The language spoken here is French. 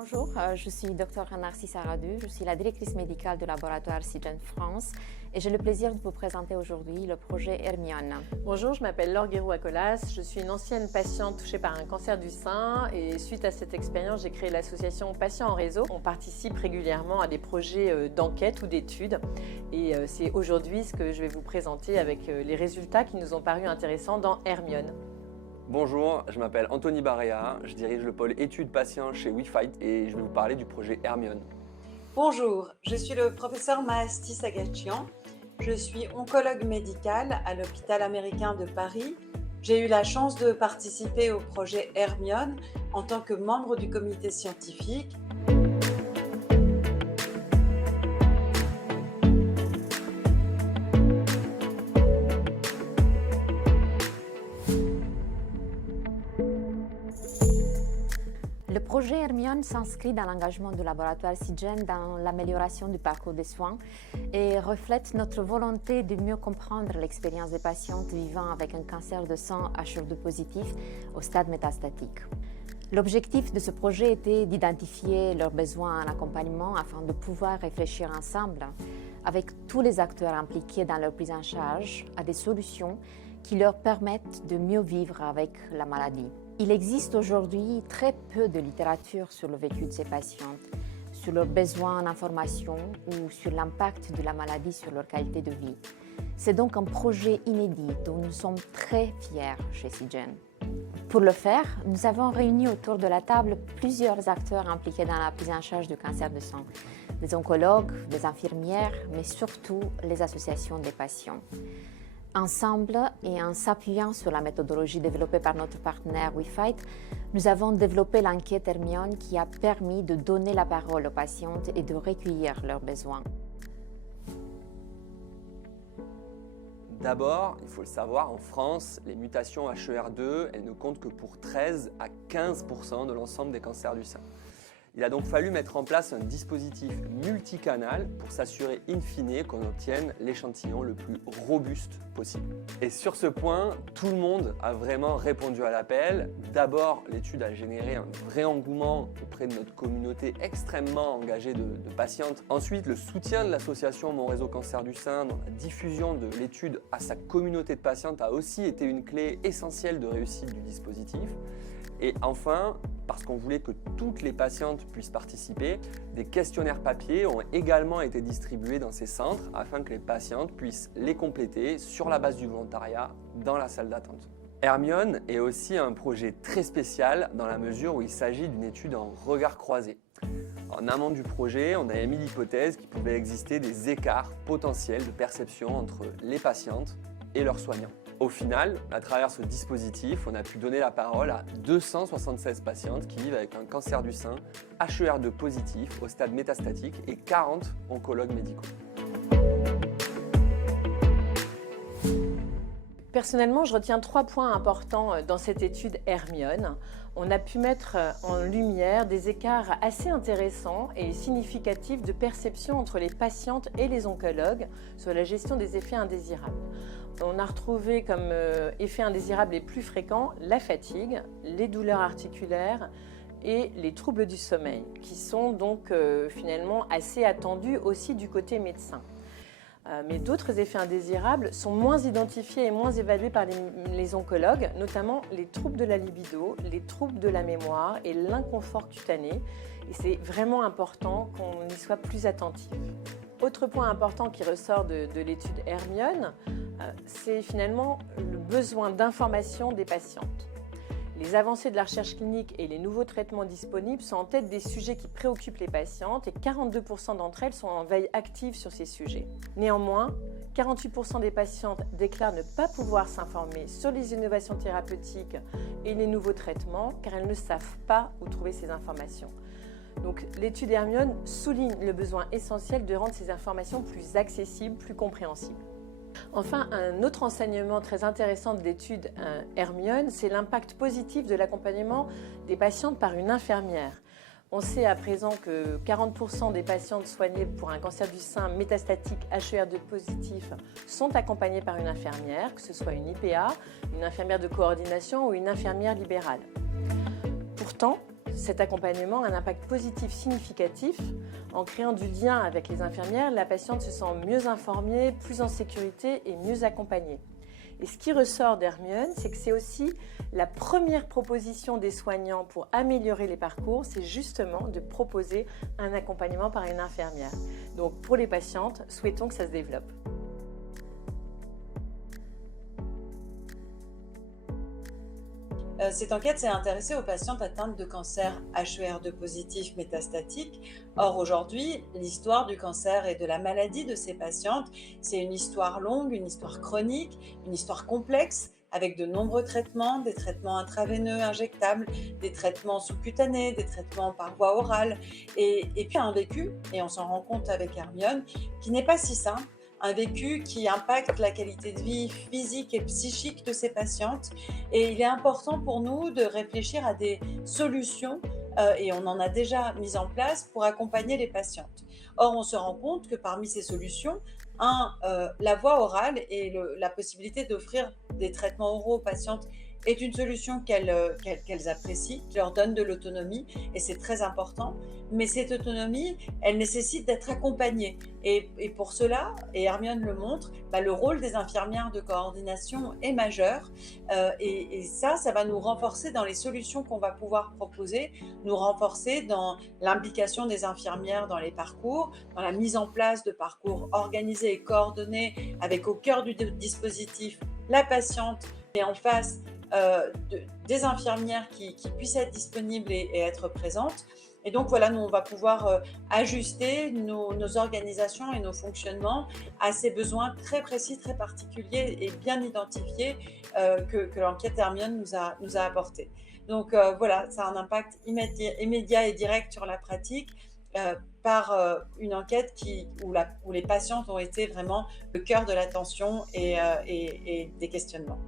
Bonjour, je suis Dr Narcisse Aradu, je suis la directrice médicale du laboratoire Seagen France et j'ai le plaisir de vous présenter aujourd'hui le projet Hermione. Bonjour, je m'appelle Laure Guéroux-Acolas, je suis une ancienne patiente touchée par un cancer du sein et suite à cette expérience, j'ai créé l'association Patients en Réseau. On participe régulièrement à des projets d'enquête ou d'études et c'est aujourd'hui ce que je vais vous présenter avec les résultats qui nous ont paru intéressants dans Hermione. Bonjour, je m'appelle Anthony Barrea, je dirige le pôle études patients chez WeFight et je vais vous parler du projet Hermione. Bonjour, je suis le professeur Mahasti Sagachian, je suis oncologue médical à l'hôpital américain de Paris. J'ai eu la chance de participer au projet Hermione en tant que membre du comité scientifique. Le projet Hermione s'inscrit dans l'engagement du laboratoire Seagen dans l'amélioration du parcours des soins et reflète notre volonté de mieux comprendre l'expérience des patientes vivant avec un cancer de sang HER2 positif au stade métastatique. L'objectif de ce projet était d'identifier leurs besoins en accompagnement afin de pouvoir réfléchir ensemble avec tous les acteurs impliqués dans leur prise en charge à des solutions qui leur permettent de mieux vivre avec la maladie. Il existe aujourd'hui très peu de littérature sur le vécu de ces patientes, sur leurs besoins en information ou sur l'impact de la maladie sur leur qualité de vie. C'est donc un projet inédit dont nous sommes très fiers chez Seagen. Pour le faire, nous avons réuni autour de la table plusieurs acteurs impliqués dans la prise en charge du cancer de sang, des oncologues, des infirmières, mais surtout les associations des patients. Ensemble et en s'appuyant sur la méthodologie développée par notre partenaire WeFight, nous avons développé l'enquête Hermione qui a permis de donner la parole aux patientes et de recueillir leurs besoins. D'abord, il faut le savoir, en France, les mutations HER2, elles ne comptent que pour 13 à 15% de l'ensemble des cancers du sein. Il a donc fallu mettre en place un dispositif multicanal pour s'assurer in fine qu'on obtienne l'échantillon le plus robuste possible. Et sur ce point, tout le monde a vraiment répondu à l'appel. D'abord, l'étude a généré un vrai engouement auprès de notre communauté extrêmement engagée de patientes. Ensuite, le soutien de l'association Mon Réseau Cancer du Sein dans la diffusion de l'étude à sa communauté de patientes a aussi été une clé essentielle de réussite du dispositif. Et enfin, parce qu'on voulait que toutes les patientes puissent participer, des questionnaires papier ont également été distribués dans ces centres afin que les patientes puissent les compléter sur la base du volontariat dans la salle d'attente. Hermione est aussi un projet très spécial dans la mesure où il s'agit d'une étude en regard croisé. En amont du projet, on a émis l'hypothèse qu'il pouvait exister des écarts potentiels de perception entre les patientes et leurs soignants. Au final, à travers ce dispositif, on a pu donner la parole à 276 patientes qui vivent avec un cancer du sein HER2 positif au stade métastatique et 40 oncologues médicaux. Personnellement, je retiens 3 points importants dans cette étude Hermione. On a pu mettre en lumière des écarts assez intéressants et significatifs de perception entre les patientes et les oncologues sur la gestion des effets indésirables. On a retrouvé comme effets indésirables les plus fréquents la fatigue, les douleurs articulaires et les troubles du sommeil, qui sont donc finalement assez attendus aussi du côté médecin. Mais d'autres effets indésirables sont moins identifiés et moins évalués par les oncologues, notamment les troubles de la libido, les troubles de la mémoire et l'inconfort cutané. Et c'est vraiment important qu'on y soit plus attentif. Autre point important qui ressort de l'étude Hermione, c'est finalement le besoin d'information des patientes. Les avancées de la recherche clinique et les nouveaux traitements disponibles sont en tête des sujets qui préoccupent les patientes et 42% d'entre elles sont en veille active sur ces sujets. Néanmoins, 48% des patientes déclarent ne pas pouvoir s'informer sur les innovations thérapeutiques et les nouveaux traitements car elles ne savent pas où trouver ces informations. Donc, l'étude Hermione souligne le besoin essentiel de rendre ces informations plus accessibles, plus compréhensibles. Enfin, un autre enseignement très intéressant de l'étude Hermione, c'est l'impact positif de l'accompagnement des patientes par une infirmière. On sait à présent que 40% des patientes soignées pour un cancer du sein métastatique HER2 positif sont accompagnées par une infirmière, que ce soit une IPA, une infirmière de coordination ou une infirmière libérale. Pourtant, cet accompagnement a un impact positif significatif. En créant du lien avec les infirmières, la patiente se sent mieux informée, plus en sécurité et mieux accompagnée. Et ce qui ressort d'Hermione, c'est que c'est aussi la première proposition des soignants pour améliorer les parcours, c'est justement de proposer un accompagnement par une infirmière. Donc pour les patientes, souhaitons que ça se développe. Cette enquête s'est intéressée aux patientes atteintes de cancer HER2 positif métastatique. Or, aujourd'hui, l'histoire du cancer et de la maladie de ces patientes, c'est une histoire longue, une histoire chronique, une histoire complexe, avec de nombreux traitements, des traitements intraveineux injectables, des traitements sous-cutanés, des traitements par voie orale, et puis un vécu, et on s'en rend compte avec Hermione, qui n'est pas si simple, un vécu qui impacte la qualité de vie physique et psychique de ces patientes. Et il est important pour nous de réfléchir à des solutions, et on en a déjà mis en place pour accompagner les patientes. Or, on se rend compte que parmi ces solutions, la voie orale et la possibilité d'offrir des traitements oraux aux patientes est une solution qu'elles apprécient, qui leur donne de l'autonomie, et c'est très important. Mais cette autonomie, elle nécessite d'être accompagnée. Et pour cela, et Hermione le montre, le rôle des infirmières de coordination est majeur. Et ça va nous renforcer dans les solutions qu'on va pouvoir proposer, nous renforcer dans l'implication des infirmières dans les parcours, dans la mise en place de parcours organisés et coordonnés, avec au cœur du dispositif la patiente, et en face des infirmières qui puissent être disponibles et être présentes. Et donc voilà, nous on va pouvoir ajuster nos organisations et nos fonctionnements à ces besoins très précis, très particuliers et bien identifiés que l'enquête Hermione nous a apportés. Donc voilà, ça a un impact immédiat et direct sur la pratique par une enquête où les patientes ont été vraiment le cœur de l'attention et des questionnements.